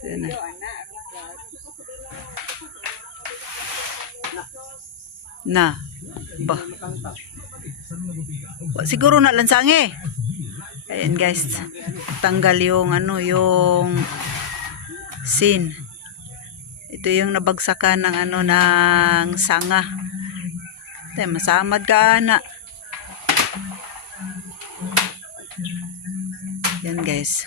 Ito na. Na. Ba. Siguro na lansangi. Ayan guys. Tanggal yung ano, yung sin. Ito yung nabagsakan ng ano, ng sanga. Ito, masamad ka na. Yan guys.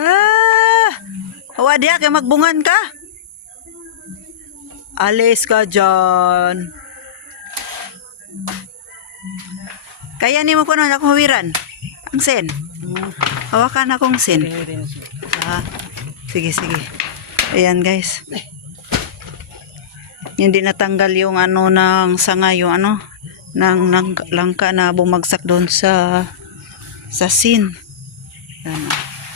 Ah! Hawa diya, kay magbungan ka. Alis ka dyan. Kaya ni mo ko na akong hawiran. Ang sen. Hawakan akong sen. Ah, sige, sige. Ayan guys. Hindi natanggal yung ano ng sanga, yung ano, ng, ng langka na bumagsak doon sa sa sin. Yan.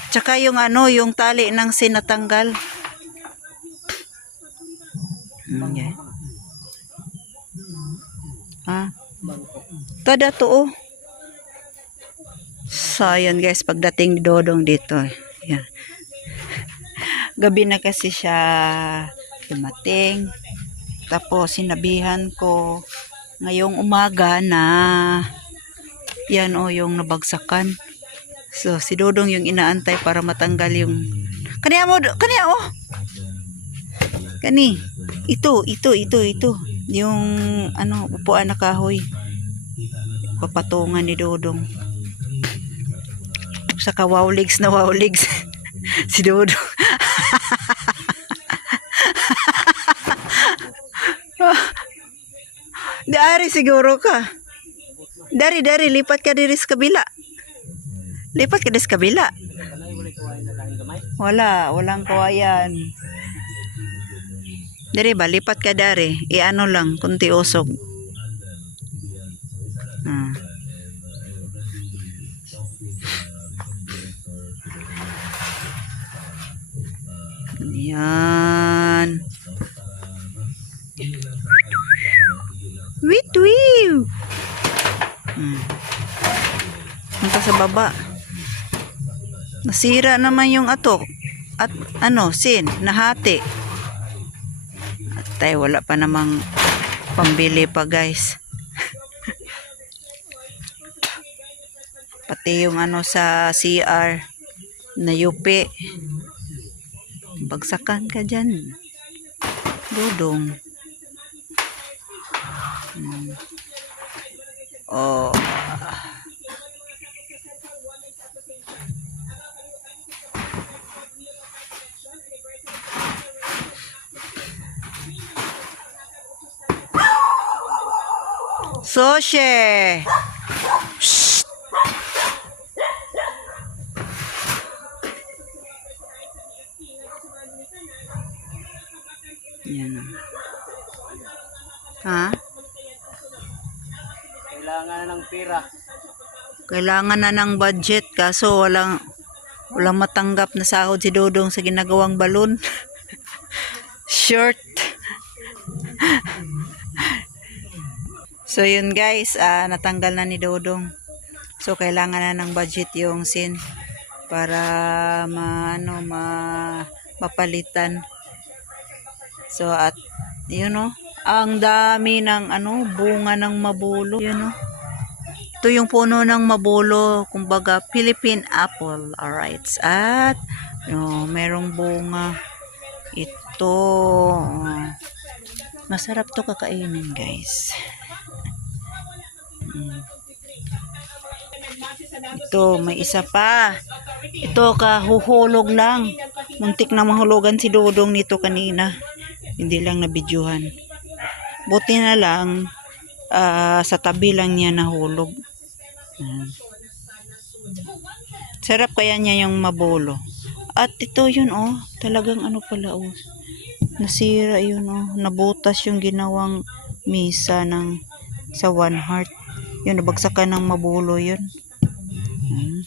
Tsaka yung ano, yung tali ng sin natanggal. Hmm, yan. Ha? Tada to oh. So, ayun guys, pagdating ni Dodong dito. Yan. Gabi na kasi siya dumating. Tapos, sinabihan ko ngayong umaga na yan o yung nabagsakan. So, si Dodong yung inaantay para matanggal yung... Kaniya mo, kaniya oh! Kani. Ito, ito, ito, ito. Yung, ano, upuan na kahoy. Papatungan ni Dodong. Sa kawawligs na wawligs. si Dodong. Dari siguro ka. Dari, dari, lipat ka diri sa kabila. Lipat ka sa kabila. Wala, walang kawayan. Dari ba, lipat ka dari. Iano lang, kunti usog. Ah. Yan. Wait, wait. Hmm. Punta sa baba. Nasira naman yung atok. At ano, sin, nahati. At tayo, wala pa namang pambili pa guys. Pati yung ano sa CR na yupi. Bagsakan ka dyan. Dudong. Hmm. Oh. Soshe. Shh. Yan. oh. Ha? Kailangan na ng pira. Kailangan na ng budget kaso walang walang matanggap na sahod si Dodong sa ginagawang balon. Short. So yun guys, ah, natanggal na ni Dodong. So kailangan na ng budget yung sin para ma, ano, ma, mapalitan. So at yun know, ang dami ng ano bunga ng mabulo, yun know. Ito yung puno ng mabulo, kumbaga Philippine apple, alright. At no, merong bunga. Ito. oh. Masarap to kakainin, guys. Ito, may isa pa. Ito, kahuhulog lang. Muntik na mahulugan si Dodong nito kanina. Hindi lang nabidyuhan. Buti na lang, ah, sa tabi lang niya nahulog. Ayan. Sarap kaya niya yung mabulo. At ito yun oh, talagang ano pala oh. Nasira yun oh, nabutas yung ginawang misa ng sa One Heart. Yun, nabagsakan ng mabulo yun. Hmm.